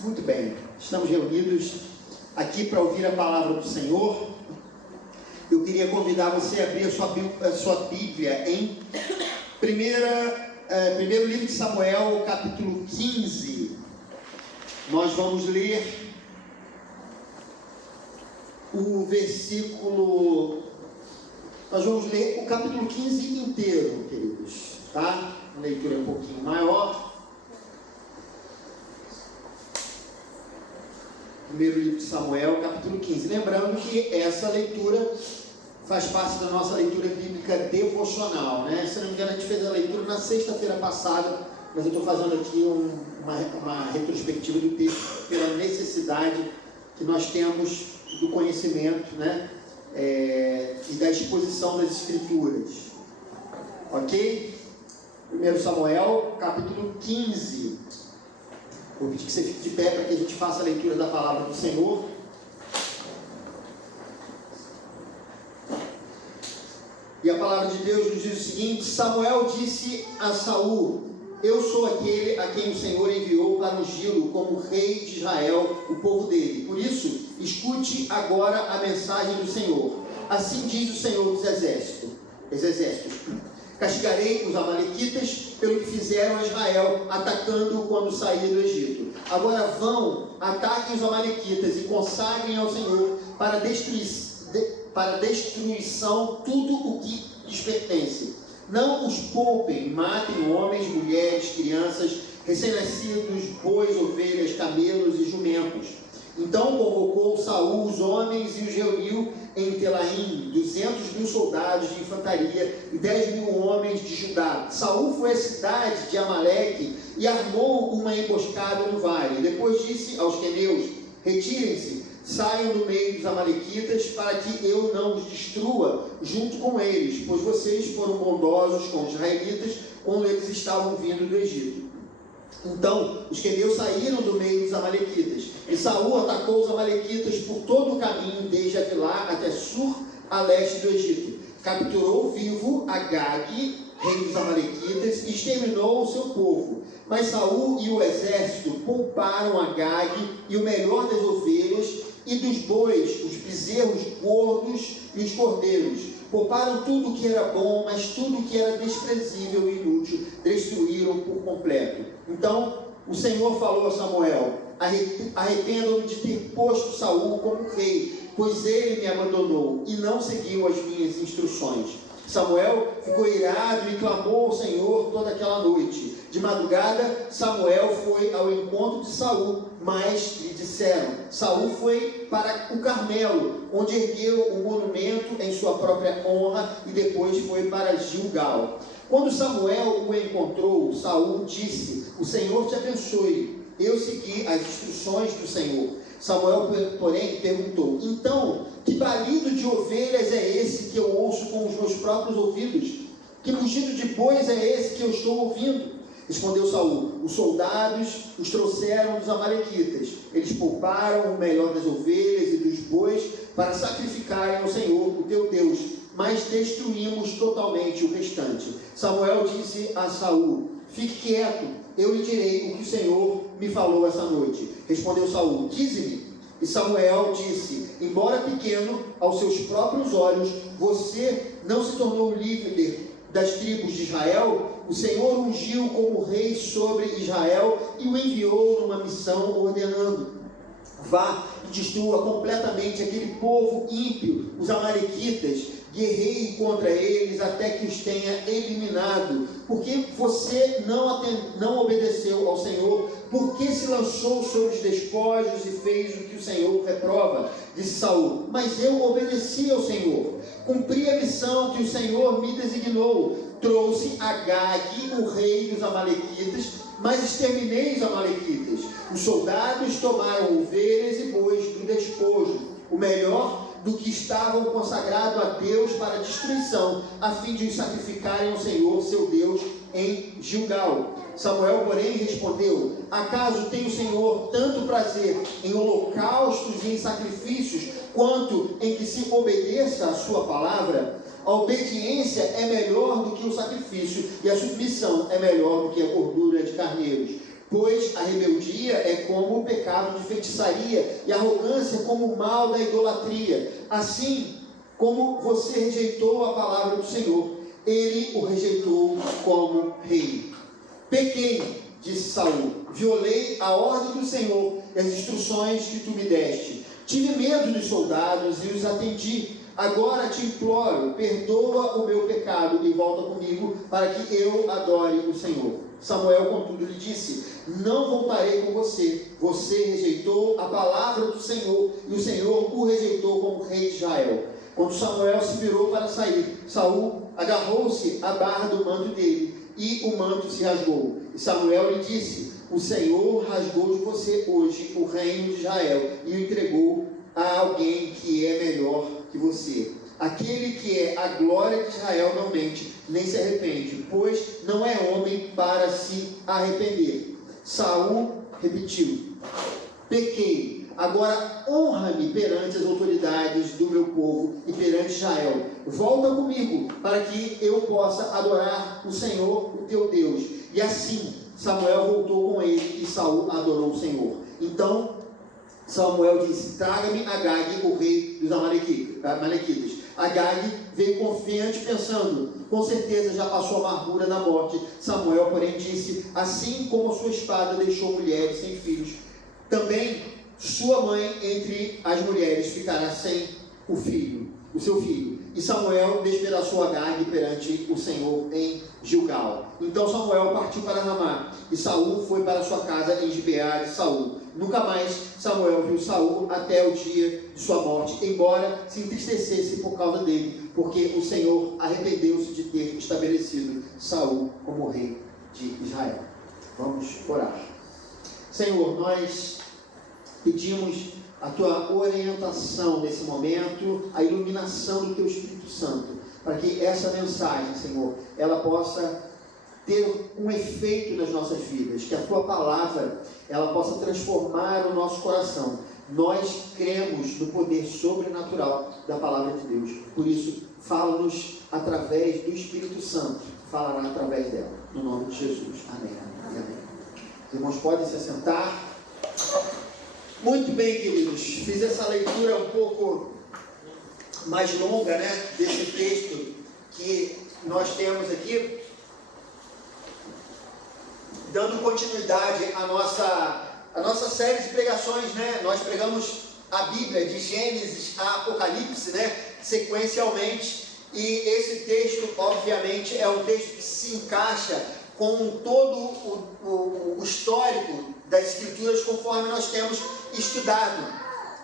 Muito bem, estamos reunidos aqui para ouvir a palavra do Senhor. Eu queria convidar você a abrir a sua Bíblia em primeiro livro de Samuel, capítulo 15. Nós vamos ler nós vamos ler o capítulo 15 inteiro, queridos, tá? A leitura é um pouquinho maior. Primeiro livro de Samuel, capítulo 15. Lembrando que essa leitura faz parte da nossa leitura bíblica devocional, né? Se não me engano, a gente fez a leitura na sexta-feira passada, mas eu estou fazendo aqui uma retrospectiva do texto pela necessidade que nós temos do conhecimento, né? E da exposição das Escrituras. Ok? 1 Samuel, capítulo 15. Vou pedir que você fique de pé para que a gente faça a leitura da palavra do Senhor. E a palavra de Deus nos diz o seguinte: Samuel disse a Saul: eu sou aquele a quem o Senhor enviou para ungí-lo como rei de Israel, o povo dele. Por isso, escute agora a mensagem do Senhor. Assim diz o Senhor dos exércitos: castigarei os amalequitas pelo que fizeram a Israel, atacando-o quando saía do Egito. Agora vão, ataquem os amalequitas e consagrem ao Senhor para destruição tudo o que lhes pertence. Não os poupem, matem homens, mulheres, crianças, recém-nascidos, bois, ovelhas, camelos e jumentos. Então convocou Saul os homens e os reuniu em Telaim, 200.000 soldados de infantaria e 10.000 homens de Judá. Saul foi à cidade de Amaleque e armou uma emboscada no vale. Depois disse aos queneus: retirem-se, saiam do meio dos amalequitas, para que eu não os destrua junto com eles, pois vocês foram bondosos com os israelitas quando eles estavam vindo do Egito. Então os queneus saíram do meio dos amalequitas, e Saul atacou os amalequitas por todo o caminho, desde Avilá até Sur, a leste do Egito. Capturou vivo Agag, rei dos amalequitas, e exterminou o seu povo. Mas Saul e o exército pouparam Agag e o melhor das ovelhas e dos bois, os bezerros gordos e os cordeiros. Pouparam tudo que era bom, mas tudo que era desprezível e inútil destruíram por completo. Então o Senhor falou a Samuel: arrependo-me de ter posto Saul como rei, pois ele me abandonou e não seguiu as minhas instruções. Samuel ficou irado e clamou ao Senhor toda aquela noite. De madrugada, Samuel foi ao encontro de Saul, mas lhe disseram: Saul foi para o Carmelo, onde ergueu um monumento em sua própria honra, e depois foi para Gilgal. Quando Samuel o encontrou, Saul disse: o Senhor te abençoe. Eu segui as instruções do Senhor. Samuel, porém, perguntou: então, que balido de ovelhas é esse que eu ouço com os meus próprios ouvidos? Que mugido de bois é esse que eu estou ouvindo? Respondeu Saul: os soldados os trouxeram dos amalequitas. Eles pouparam o melhor das ovelhas e dos bois para sacrificarem ao Senhor, o teu Deus, mas destruímos totalmente o restante. Samuel disse a Saul: fique quieto, eu lhe direi o que o Senhor me falou essa noite. Respondeu Saul: dize-me. E Samuel disse: embora pequeno aos seus próprios olhos, você não se tornou líder das tribos de Israel? O Senhor ungiu como rei sobre Israel e o enviou numa missão, ordenando: vá e destrua completamente aquele povo ímpio, os amalequitas. Guerreie contra eles até que os tenha eliminado. Porque você não obedeceu ao Senhor? Porque se lançou sobre os despojos e fez o que o Senhor reprova? Disse Saul: mas eu obedeci ao Senhor, cumpri a missão que o Senhor me designou. Trouxe Agag, o rei dos amalequitas, mas exterminei os amalequitas. Os soldados tomaram ovelhas e bois do despojo, o melhor do que estavam consagrados a Deus para destruição, a fim de os sacrificarem ao Senhor, seu Deus, em Gilgal. Samuel, porém, respondeu: acaso tem o Senhor tanto prazer em holocaustos e em sacrifícios, quanto em que se obedeça a sua palavra? A obediência é melhor do que o sacrifício, e a submissão é melhor do que a gordura de carneiros. Pois a rebeldia é como o pecado pecado de feitiçaria e arrogância como o mal da idolatria. Assim como você rejeitou a palavra do Senhor, ele o rejeitou como rei. Pequei, disse Saul, violei a ordem do Senhor e as instruções que tu me deste. Tive medo dos soldados e os atendi. Agora te imploro, perdoa o meu pecado e volta comigo para que eu adore o Senhor. Samuel, contudo, lhe disse: não voltarei com você. Você rejeitou a palavra do Senhor e o Senhor o rejeitou como rei de Israel. Quando Samuel se virou para sair, Saul agarrou-se à barra do manto dele e o manto se rasgou. E Samuel lhe disse: o Senhor rasgou de você hoje o reino de Israel e o entregou a alguém que é melhor que você. Aquele que é a glória de Israel não mente, nem se arrepende, pois não é homem para se arrepender. Saul repetiu: pequei. Agora honra-me perante as autoridades do meu povo e perante Israel. Volta comigo, para que eu possa adorar o Senhor, o teu Deus. E assim Samuel voltou com ele e Saul adorou o Senhor. Então Samuel disse: traga-me Agag, o rei dos Amalequitas. Agag veio confiante, pensando: com certeza já passou a amargura da morte. Samuel, porém, disse: assim como a sua espada deixou mulheres sem filhos, também sua mãe entre as mulheres ficará sem o seu filho. E Samuel despedaçou Agag perante o Senhor em Gilgal. Então Samuel partiu para Ramá, e Saul foi para sua casa em Gibeá de Saul. Nunca mais Samuel viu Saul até o dia de sua morte, embora se entristecesse por causa dele, porque o Senhor arrependeu-se de ter estabelecido Saul como rei de Israel. Vamos orar. Senhor, nós pedimos a tua orientação nesse momento, a iluminação do teu Espírito Santo, para que essa mensagem, Senhor, ela possa ter um efeito nas nossas vidas, que a tua palavra, ela possa transformar o nosso coração. Nós cremos no poder sobrenatural da palavra de Deus, por isso, fala-nos através do Espírito Santo, falará através dela, no nome de Jesus. Amém. Amém. Os irmãos podem se assentar. Muito bem, queridos, fiz essa leitura um pouco mais longa, né, desse texto que nós temos aqui, dando continuidade à nossa série de pregações, né? Nós pregamos a Bíblia de Gênesis a Apocalipse, né, sequencialmente, e esse texto, obviamente, é um texto que se encaixa com todo o histórico das Escrituras, conforme nós temos estudado.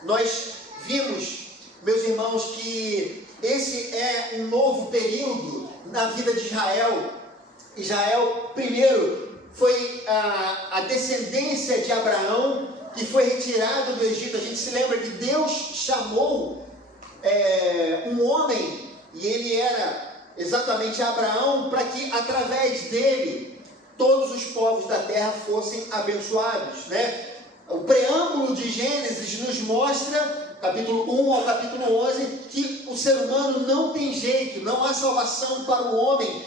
Nós vimos, meus irmãos, que esse é um novo período na vida de Israel. Israel, primeiro, foi a descendência de Abraão, que foi retirado do Egito. A gente se lembra que Deus chamou um homem, e ele era exatamente Abraão, para que através dele todos os povos da terra fossem abençoados, né? O preâmbulo de Gênesis nos mostra, capítulo 1 ao capítulo 11, que o ser humano não tem jeito, não há salvação para o homem.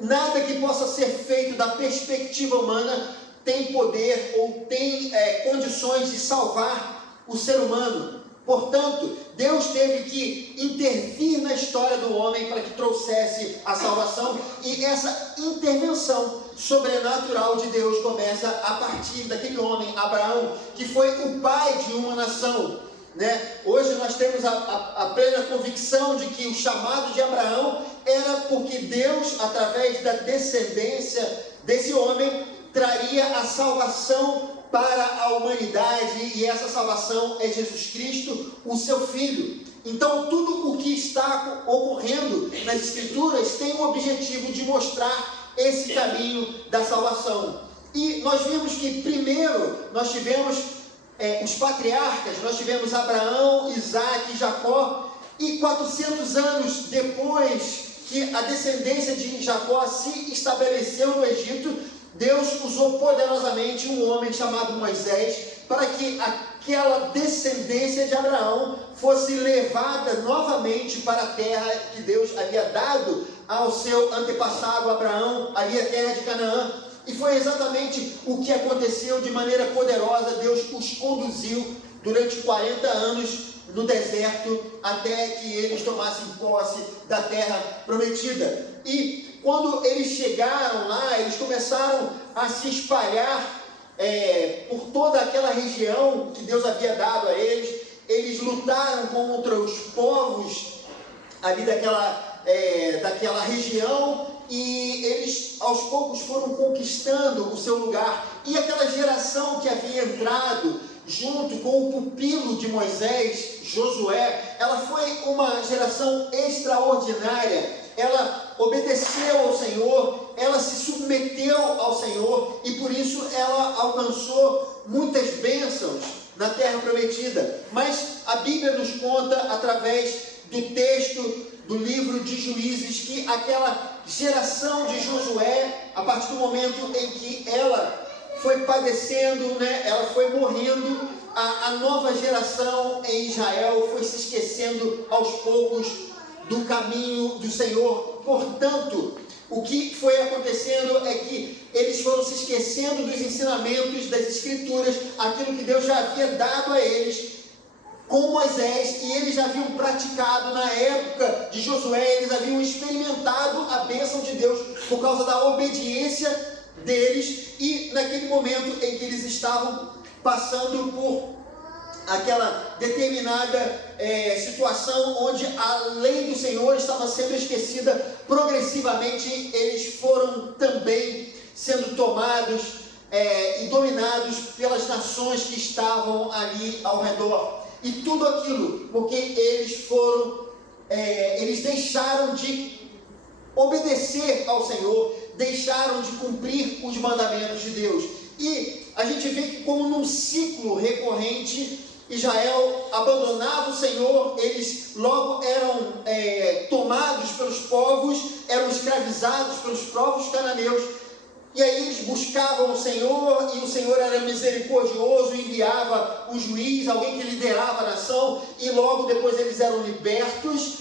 Nada que possa ser feito da perspectiva humana tem poder ou tem condições de salvar o ser humano. Portanto, Deus teve que intervir na história do homem para que trouxesse a salvação, e essa intervenção sobrenatural de Deus começa a partir daquele homem, Abraão, que foi o pai de uma nação, né? Hoje nós temos a plena convicção de que o chamado de Abraão era porque Deus, através da descendência desse homem, traria a salvação para a humanidade, e essa salvação é Jesus Cristo, o seu Filho. Então tudo o que está ocorrendo nas Escrituras tem o objetivo de mostrar esse caminho da salvação. E nós vimos que primeiro nós tivemos os patriarcas, nós tivemos Abraão, Isaac e Jacó, e 400 anos depois que a descendência de Jacó se estabeleceu no Egito, Deus usou poderosamente um homem chamado Moisés para que aquela descendência de Abraão fosse levada novamente para a terra que Deus havia dado ao seu antepassado Abraão, ali a terra de Canaã. e foi exatamente o que aconteceu de maneira poderosa. Deus os conduziu durante 40 anos no deserto, até que eles tomassem posse da terra prometida. E quando eles chegaram lá, eles começaram a se espalhar por toda aquela região que Deus havia dado a eles. Eles lutaram contra os povos ali daquela região, e eles aos poucos foram conquistando o seu lugar. E aquela geração que havia entrado junto com o pupilo de Moisés, Josué, ela foi uma geração extraordinária. Ela obedeceu ao Senhor, ela se submeteu ao Senhor, e por isso ela alcançou muitas bênçãos na terra prometida. Mas a Bíblia nos conta, através do texto do livro de Juízes, que aquela geração de Josué, a partir do momento em que ela foi padecendo, ela foi morrendo, a nova geração em Israel foi se esquecendo aos poucos do caminho do Senhor. Portanto, o que foi acontecendo é que eles foram se esquecendo dos ensinamentos das Escrituras, aquilo que Deus já havia dado a eles com Moisés, e eles já haviam praticado na época de Josué. Eles haviam experimentado a bênção de Deus por causa da obediência deles, e naquele momento em que eles estavam passando por aquela determinada situação onde a lei do Senhor estava sendo esquecida, progressivamente eles foram também sendo tomados e dominados pelas nações que estavam ali ao redor. E tudo aquilo porque eles deixaram de obedecer ao Senhor, deixaram de cumprir os mandamentos de Deus. E a gente vê que, como num ciclo recorrente, Israel abandonava o Senhor, eles logo eram tomados pelos povos, eram escravizados pelos povos cananeus. E aí eles buscavam o Senhor, e o Senhor era misericordioso, enviava o juiz, alguém que liderava a nação, e logo depois eles eram libertos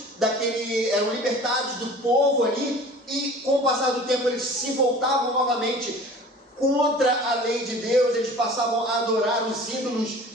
eram libertados do povo ali, e com o passar do tempo eles se voltavam novamente contra a lei de Deus. Eles passavam a adorar os ídolos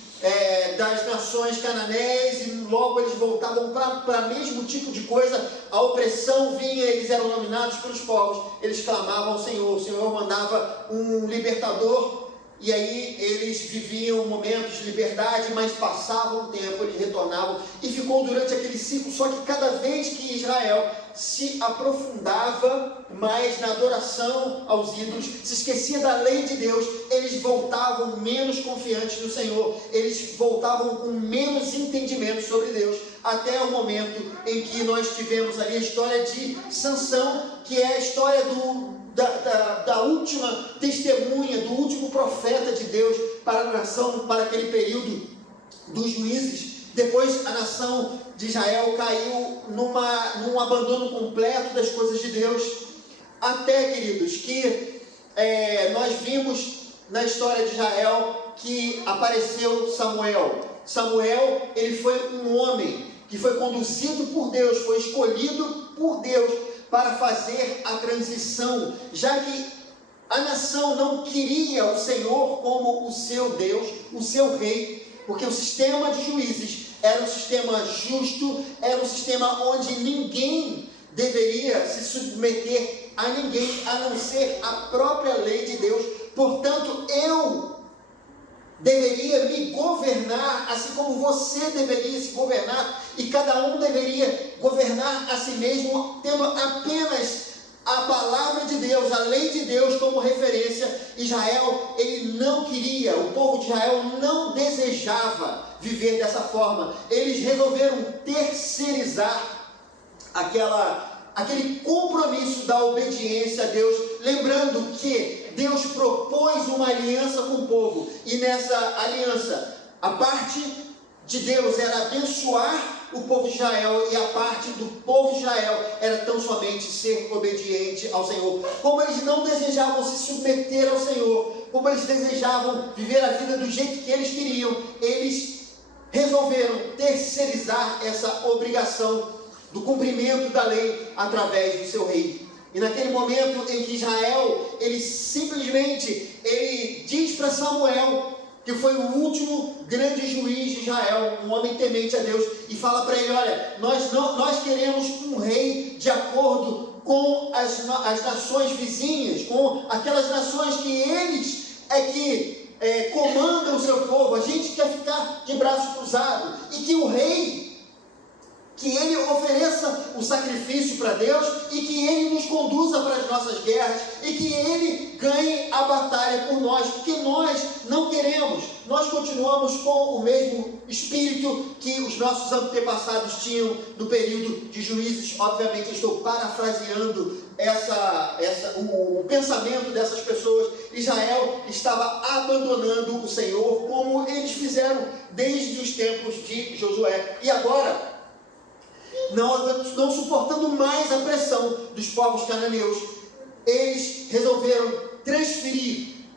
das nações cananeias, e logo eles voltavam para o mesmo tipo de coisa. A opressão vinha, eles eram dominados pelos povos, eles clamavam ao Senhor, o Senhor mandava um libertador, e aí eles viviam momentos de liberdade, mas passavam um tempo, eles retornavam, e ficou durante aquele ciclo. Só que cada vez que Israel se aprofundava mais na adoração aos ídolos, se esquecia da lei de Deus, eles voltavam menos confiantes no Senhor, eles voltavam com menos entendimento sobre Deus, até o momento em que nós tivemos ali a história de Sansão, que é a história da última testemunha, do último profeta de Deus para a nação, para aquele período dos juízes. Depois a nação de Israel caiu num abandono completo das coisas de Deus, até, queridos, que nós vimos na história de Israel que apareceu Samuel. Samuel, ele foi um homem que foi conduzido por Deus, foi escolhido por Deus para fazer a transição, já que a nação não queria o Senhor como o seu Deus, o seu rei, porque o sistema de juízes era um sistema justo, era um sistema onde ninguém deveria se submeter a ninguém, a não ser a própria lei de Deus. Portanto, eu deveria me governar, assim como você deveria se governar, e cada um deveria governar a si mesmo, tendo apenas a palavra de Deus, a lei de Deus como referência. Israel, ele não queria, o povo de Israel não desejava viver dessa forma. Eles resolveram terceirizar aquele compromisso da obediência a Deus, lembrando que Deus propôs uma aliança com o povo, e nessa aliança, a parte de Deus era abençoar o povo de Israel, e a parte do povo de Israel era tão somente ser obediente ao Senhor. Como eles não desejavam se submeter ao Senhor, como eles desejavam viver a vida do jeito que eles queriam, eles resolveram terceirizar essa obrigação do cumprimento da lei através do seu rei. E naquele momento em que Israel, ele simplesmente, ele diz para Samuel, que foi o último grande juiz de Israel, um homem temente a Deus, e fala para ele: olha, nós queremos um rei de acordo com as nações vizinhas, com aquelas nações que eles comandam o seu povo. A gente quer ficar de braço cruzado, e que o rei, que ele ofereça o sacrifício para Deus, e que ele nos conduza para as nossas guerras, e que ele ganhe a batalha por nós, porque nós não queremos, nós continuamos com o mesmo espírito que os nossos antepassados tinham no período de Juízes. Obviamente eu estou parafraseando o pensamento dessas pessoas. Israel estava abandonando o Senhor, como eles fizeram desde os tempos de Josué, e agora, não suportando mais a pressão dos povos cananeus, eles resolveram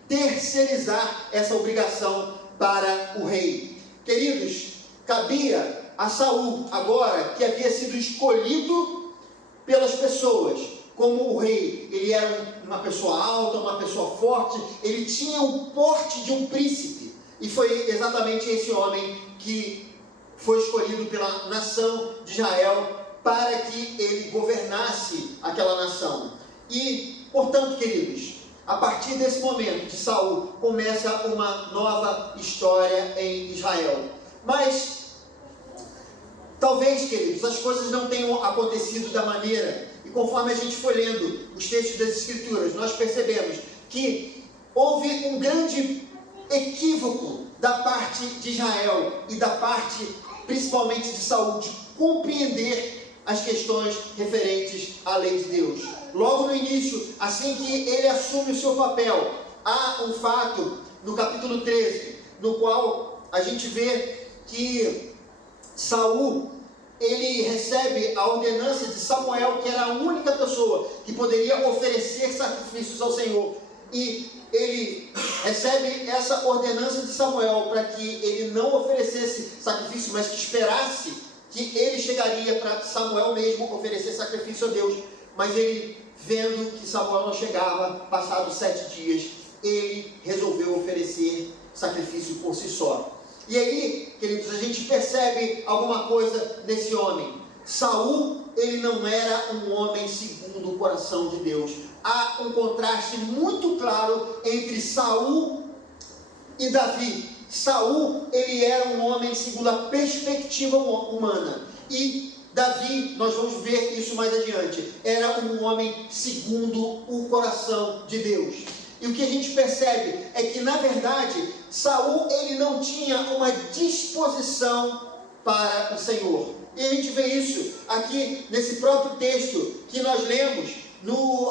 terceirizar essa obrigação para o rei. Queridos, cabia a Saul, agora que havia sido escolhido pelas pessoas como o rei. Ele era uma pessoa alta, uma pessoa forte, ele tinha o porte de um príncipe, e foi exatamente esse homem que foi escolhido pela nação de Israel para que ele governasse aquela nação. E, portanto, queridos, a partir desse momento de Saul, começa uma nova história em Israel. Mas, talvez, queridos, as coisas não tenham acontecido da maneira, e conforme a gente foi lendo os textos das Escrituras, nós percebemos que houve um grande equívoco da parte de Israel e da parte principalmente de Saul, de compreender as questões referentes à lei de Deus. Logo no início, assim que ele assume o seu papel, há um fato no capítulo 13, no qual a gente vê que Saul, ele recebe a ordenança de Samuel, que era a única pessoa que poderia oferecer sacrifícios ao Senhor, e ele recebe essa ordenança de Samuel para que ele não oferecesse sacrifício, mas que esperasse que ele chegaria para Samuel mesmo oferecer sacrifício a Deus. Mas ele, vendo que Samuel não chegava, passados 7 dias, ele resolveu oferecer sacrifício por si só. E aí, queridos, a gente percebe alguma coisa nesse homem. Saul, ele não era um homem segundo o coração de Deus. Há um contraste muito claro entre Saul e Davi. Saul, ele era um homem segundo a perspectiva humana, e Davi, nós vamos ver isso mais adiante, era um homem segundo o coração de Deus. E o que a gente percebe é que, na verdade, Saul, ele não tinha uma disposição para o Senhor. E a gente vê isso aqui nesse próprio texto que nós lemos,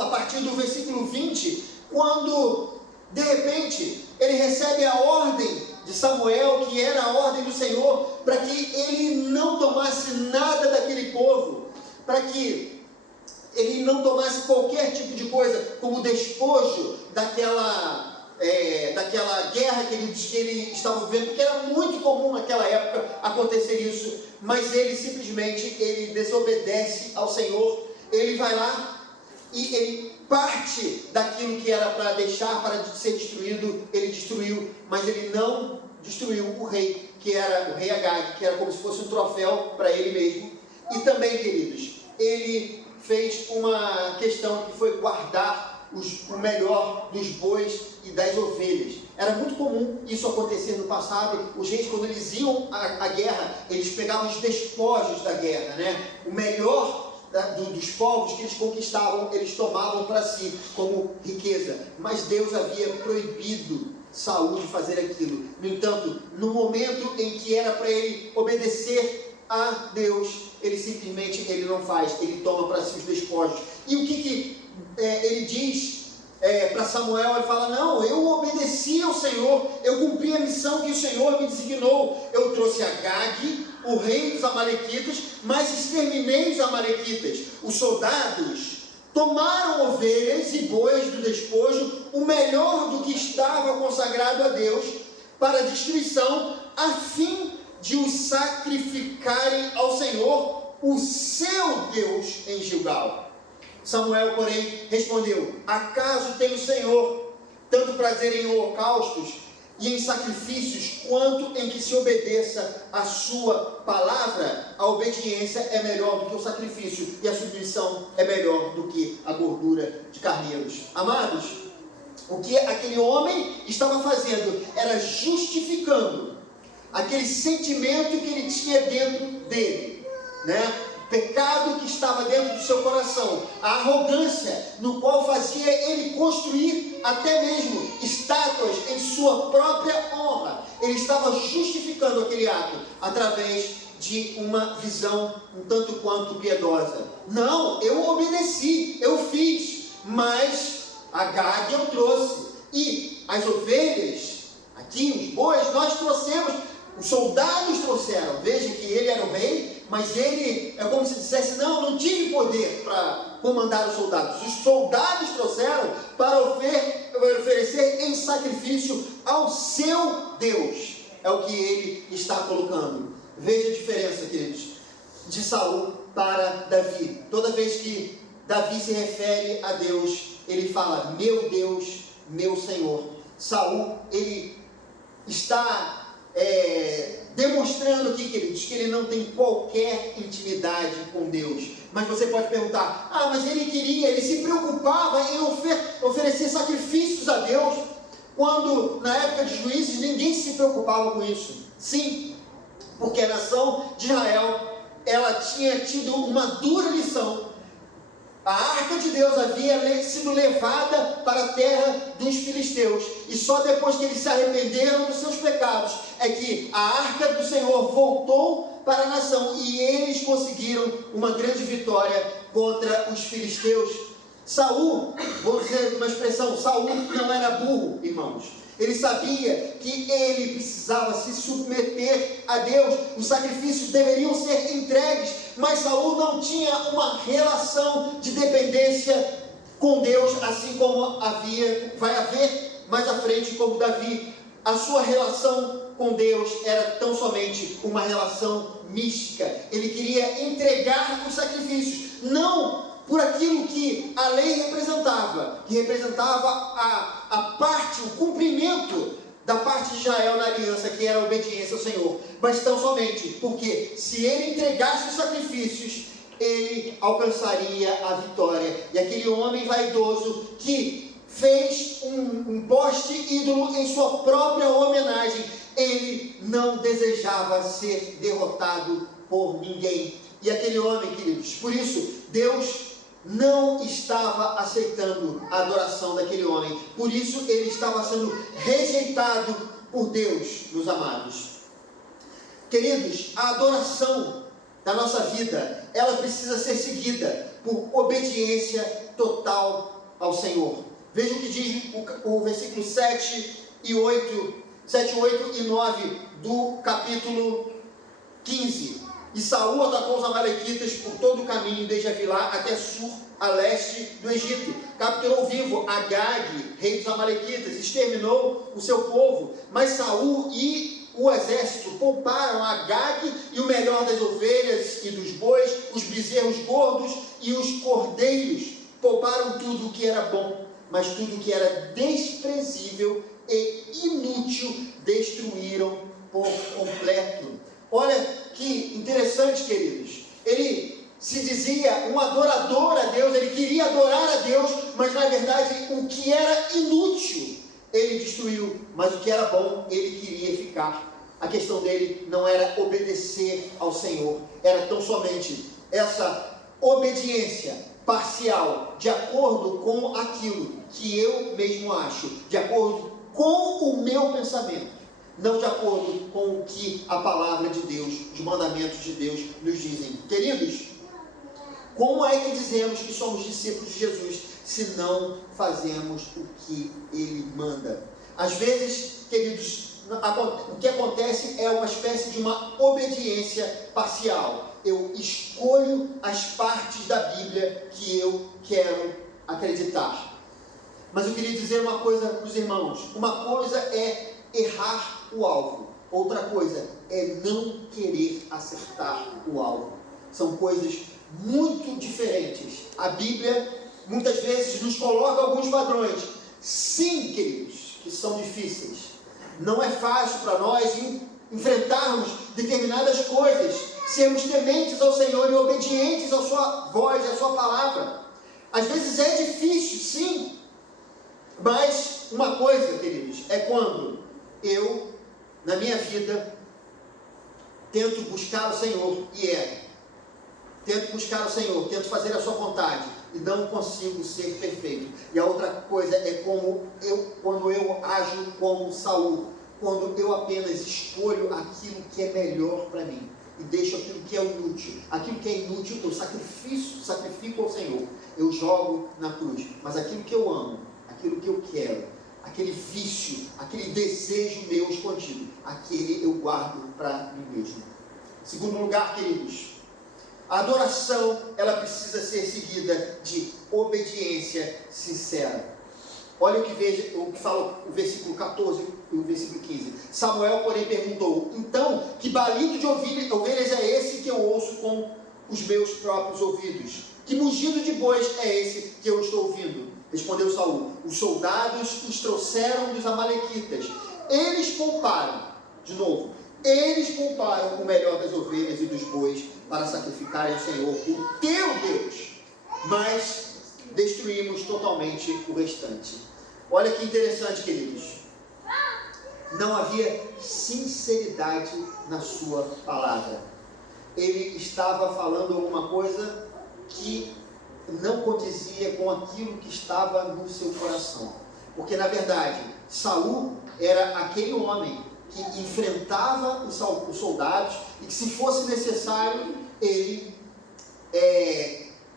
a partir do versículo 20, quando, de repente, ele recebe a ordem de Samuel, que era a ordem do Senhor, para que ele não tomasse nada daquele povo, para que ele não tomasse qualquer tipo de coisa, como despojo daquela guerra que ele estava vivendo, porque era muito comum naquela época acontecer isso. Mas ele simplesmente, ele desobedece ao Senhor, ele vai lá e ele parte daquilo que era para deixar, para ser destruído, ele destruiu, mas ele não destruiu o rei, que era o rei Agag, que era como se fosse um troféu para ele mesmo. E também, queridos, ele fez uma questão que foi guardar o melhor dos bois e das ovelhas. Era muito comum isso acontecer no passado. Os reis, quando eles iam à guerra, eles pegavam os despojos da guerra, né? O melhor dos povos que eles conquistavam, eles tomavam para si como riqueza. Mas Deus havia proibido Saul de fazer aquilo. No entanto, no momento em que era para ele obedecer a Deus, ele simplesmente não faz, ele toma para si os despojos. E o que ele diz para Samuel? Ele fala: não, eu obedeci ao Senhor, eu cumpri a missão que o Senhor me designou. Eu trouxe Agag, o rei dos amalequitas, mas exterminei os amalequitas. Os soldados tomaram ovelhas e bois do despojo, o melhor do que estava consagrado a Deus, para destruição, a fim de os sacrificarem ao Senhor, o seu Deus, em Gilgal. Samuel, porém, respondeu: acaso tem o Senhor tanto prazer em holocaustos e em sacrifícios, quanto em que se obedeça a sua palavra? A obediência é melhor do que o sacrifício, e a submissão é melhor do que a gordura de carneiros. Amados, o que aquele homem estava fazendo era justificando aquele sentimento que ele tinha dentro dele, né? O pecado que estava dentro do seu coração, a arrogância no qual fazia ele construir até mesmo estátuas em sua própria honra. Ele estava justificando aquele ato através de uma visão um tanto quanto piedosa. Não, eu obedeci, eu fiz, mas Agag eu trouxe, e as ovelhas, aqui os bois, nós trouxemos, os soldados trouxeram. Veja que ele era o rei, mas ele, é como se dissesse: não tive poder para comandar os soldados. Os soldados trouxeram para oferecer em sacrifício ao seu Deus. É o que ele está colocando. Veja a diferença, queridos, de Saul para Davi. Toda vez que Davi se refere a Deus, ele fala: meu Deus, meu Senhor. Saul, ele está demonstrando aqui, queridos, que ele não tem qualquer intimidade com Deus. Mas você pode perguntar: mas ele se preocupava em oferecer sacrifícios a Deus, quando na época de Juízes ninguém se preocupava com isso. Sim, porque a nação de Israel, ela tinha tido uma dura lição. A arca de Deus havia sido levada para a terra dos filisteus, e só depois que eles se arrependeram dos seus pecados é que a arca do Senhor voltou para a nação, e eles conseguiram uma grande vitória contra os filisteus. Saul, vou dizer uma expressão, Saul não era burro, irmãos. Ele sabia que ele precisava se submeter a Deus, os sacrifícios deveriam ser entregues, mas Saul não tinha uma relação de dependência com Deus, assim como vai haver mais à frente como Davi. A sua relação com Deus era tão somente uma relação mística. Ele queria entregar os sacrifícios, não por aquilo que a lei representava, que representava a parte, o cumprimento da parte de Israel na aliança, que era a obediência ao Senhor, mas tão somente porque se ele entregasse os sacrifícios, ele alcançaria a vitória. E aquele homem vaidoso que fez um poste ídolo em sua própria homenagem, ele não desejava ser derrotado por ninguém. E aquele homem, queridos, por isso Deus não estava aceitando a adoração daquele homem. Por isso ele estava sendo rejeitado por Deus, meus amados. Queridos, a adoração da nossa vida, ela precisa ser seguida por obediência total ao Senhor. Veja o que diz o versículo 7 e 8 e 9 do capítulo 15. E Saul atacou os amalequitas por todo o caminho, desde Avilá até Sur, a leste do Egito. Capturou vivo Agag, rei dos amalequitas, exterminou o seu povo. Mas Saul e o exército pouparam Agag e o melhor das ovelhas e dos bois, os bezerros gordos e os cordeiros. Pouparam tudo o que era bom, mas tudo o que era desprezível e inútil destruíram por completo. Olha que interessante, queridos. Ele se dizia um adorador a Deus, ele queria adorar a Deus, mas na verdade o que era inútil ele destruiu, mas o que era bom ele queria ficar. A questão dele não era obedecer ao Senhor, era tão somente essa obediência parcial, de acordo com aquilo que eu mesmo acho, de acordo com o meu pensamento, não de acordo com o que a palavra de Deus, os mandamentos de Deus nos dizem. Queridos, como é que dizemos que somos discípulos de Jesus se não fazemos o que Ele manda? Às vezes, queridos, o que acontece é uma espécie de uma obediência parcial. Eu escolho as partes da Bíblia que eu quero acreditar. Mas eu queria dizer uma coisa para os irmãos. Uma coisa é errar o alvo, outra coisa é não querer acertar o alvo. São coisas muito diferentes. A Bíblia muitas vezes nos coloca alguns padrões, sim, queridos, que são difíceis. Não é fácil para nós enfrentarmos determinadas coisas, sermos tementes ao Senhor e obedientes à sua voz, à sua palavra. Às vezes é difícil, sim, mas uma coisa, queridos, é quando eu, na minha vida, tento buscar o Senhor tento buscar o Senhor, tento fazer a sua vontade e não consigo ser perfeito. E a outra coisa é quando eu ajo como Saul, quando eu apenas escolho aquilo que é melhor para mim e deixo aquilo que é inútil. Aquilo que é inútil eu sacrifico ao Senhor, eu jogo na cruz. Mas aquilo que eu amo, aquilo que eu quero, aquele vício, aquele desejo meu escondido, aquele eu guardo para mim mesmo. Segundo lugar, queridos, a adoração, ela precisa ser seguida de obediência sincera. Olha o que fala o versículo 14 e o versículo 15. Samuel, porém, perguntou: então, que balido de ovelhas é esse que eu ouço com os meus próprios ouvidos? Que mugido de bois é esse que eu estou ouvindo? Respondeu Saul: os soldados os trouxeram dos amalequitas. Eles pouparam o melhor das ovelhas e dos bois para sacrificarem ao Senhor, o teu Deus, mas destruímos totalmente o restante. Olha que interessante, queridos. Não havia sinceridade na sua palavra. Ele estava falando alguma coisa que não condizia com aquilo que estava no seu coração. Porque, na verdade, Saul era aquele homem que enfrentava os soldados e que, se fosse necessário, ele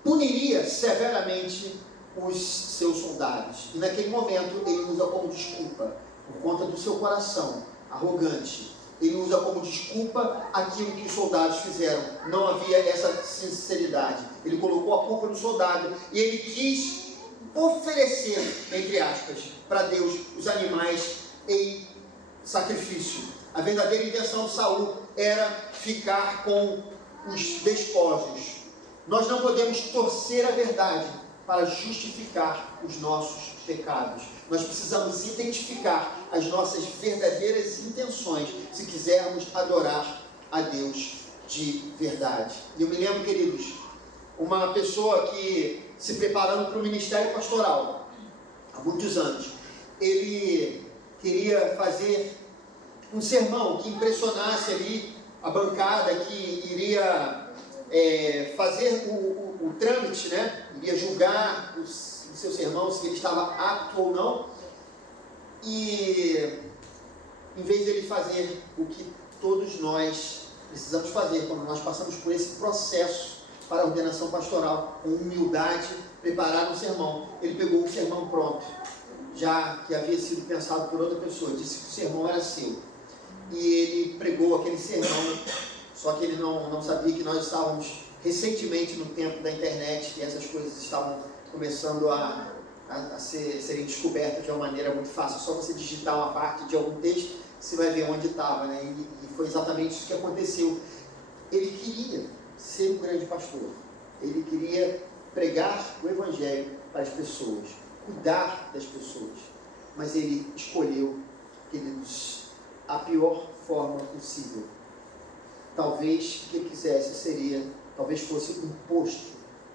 puniria severamente os seus soldados. E naquele momento ele usa como desculpa, por conta do seu coração arrogante, ele usa como desculpa aquilo que os soldados fizeram. Não havia essa sinceridade. Ele colocou a culpa no soldado e ele quis oferecer, entre aspas, para Deus os animais em sacrifício. A verdadeira intenção de Saul era ficar com os despojos. Nós não podemos torcer a verdade para justificar os nossos pecados. Nós precisamos identificar as nossas verdadeiras intenções se quisermos adorar a Deus de verdade. E eu me lembro, queridos, uma pessoa que, se preparando para o ministério pastoral há muitos anos, ele queria fazer um sermão que impressionasse ali a bancada que iria fazer o trâmite, né? Iria julgar o seu sermão, se ele estava apto ou não. E em vez dele fazer o que todos nós precisamos fazer quando nós passamos por esse processo para a ordenação pastoral, com humildade, preparar um sermão, ele pegou o sermão pronto, já que havia sido pensado por outra pessoa, disse que o sermão era seu, e ele pregou aquele sermão. Só que ele não sabia que nós estávamos recentemente no tempo da internet, e essas coisas estavam começando a serem descobertas de uma maneira muito fácil. Só você digitar uma parte de algum texto, você vai ver onde estava, né? E foi exatamente isso que aconteceu. Ele queria ser um grande pastor, ele queria pregar o Evangelho para as pessoas, cuidar das pessoas, mas ele escolheu, queridos, a pior forma possível. Talvez o que ele quisesse talvez fosse um posto,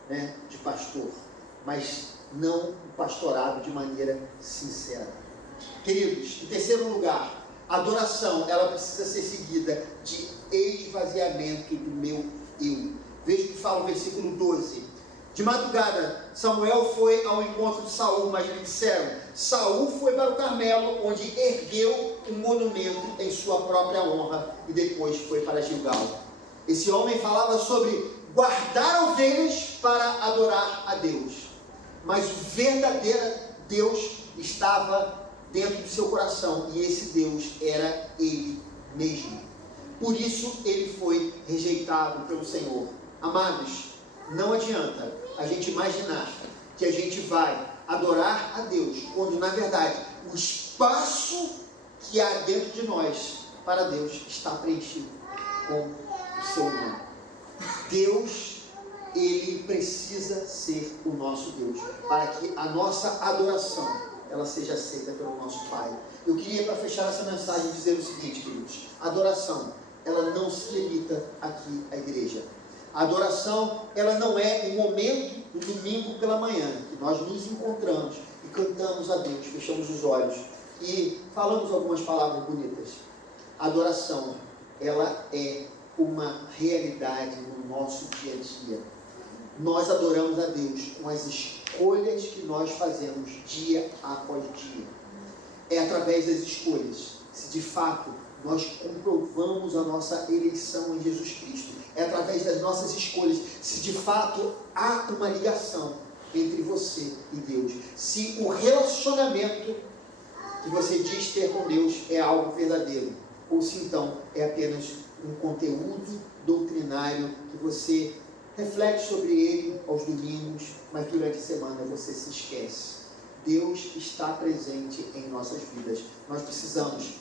né, de pastor, mas não um pastorado de maneira sincera. Queridos, em terceiro lugar, a adoração, ela precisa ser seguida de esvaziamento do meu eu. Veja o que fala o versículo 12. De madrugada, Samuel foi ao encontro de Saul, mas lhe disseram: Saul foi para o Carmelo, onde ergueu um monumento em sua própria honra, e depois foi para Gilgal. Esse homem falava sobre guardar ovelhas para adorar a Deus, mas o verdadeiro Deus estava dentro do seu coração, e esse Deus era Ele mesmo. Por isso ele foi rejeitado pelo Senhor. Amados, não adianta a gente imaginar que a gente vai adorar a Deus, quando na verdade o espaço que há dentro de nós para Deus está preenchido com o seu nome. Deus, Ele precisa ser o nosso Deus, para que a nossa adoração, ela seja aceita pelo nosso Pai. Eu queria, para fechar essa mensagem, dizer o seguinte, queridos: a adoração, ela não se limita aqui à igreja. A adoração, ela não é um momento do domingo pela manhã, que nós nos encontramos e cantamos a Deus, fechamos os olhos e falamos algumas palavras bonitas. A adoração, ela é uma realidade no nosso dia a dia. Nós adoramos a Deus com as escolhas que nós fazemos dia após dia. É através das escolhas, se de fato nós comprovamos a nossa eleição em Jesus Cristo. É através das nossas escolhas, se de fato há uma ligação entre você e Deus. Se o relacionamento que você diz ter com Deus é algo verdadeiro, ou se então é apenas um conteúdo doutrinário que você reflete sobre ele aos domingos, mas durante a semana você se esquece. Deus está presente em nossas vidas. Nós precisamos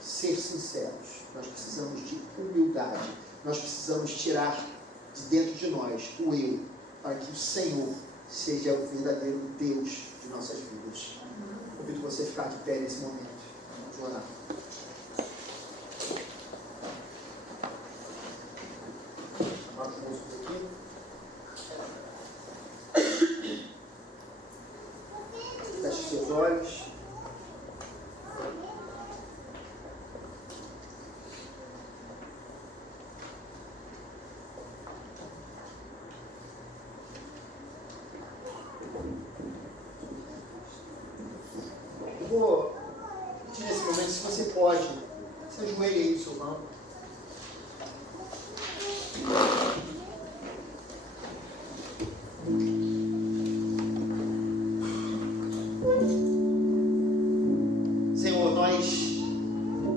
ser sinceros, nós precisamos de humildade, nós precisamos tirar de dentro de nós o eu, para que o Senhor seja o verdadeiro Deus de nossas vidas. Convido você a ficar de pé nesse momento. Vamos orar. Chamar os músicos aqui. Feche os seus olhos. Eu vou pedir nesse momento, se você pode, se ajoelhe aí no seu banco. Senhor, nós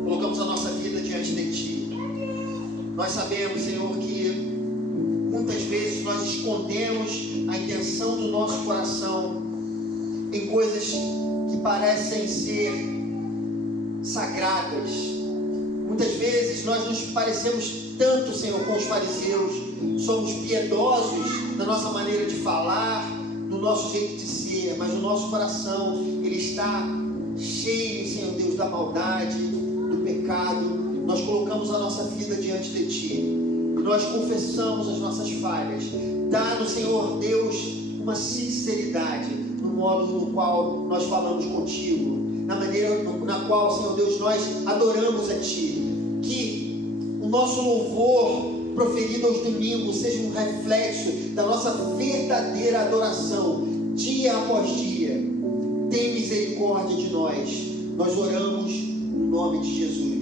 colocamos a nossa vida diante de Ti. Nós sabemos, Senhor, que muitas vezes nós escondemos a intenção do nosso coração em coisas que parecem ser sagradas. Muitas vezes nós nos parecemos tanto, Senhor, com os fariseus. Somos piedosos na nossa maneira de falar, no nosso jeito de ser, mas o nosso coração, ele está cheio, Senhor Deus, da maldade, do pecado. Nós colocamos a nossa vida diante de Ti e nós confessamos as nossas falhas. Dá-nos, Senhor Deus, uma sinceridade no modo no qual nós falamos contigo, na maneira na qual, Senhor Deus, nós adoramos a Ti. Que o nosso louvor proferido aos domingos seja um reflexo da nossa verdadeira adoração, dia após dia. Tem misericórdia de nós. Nós oramos no nome de Jesus.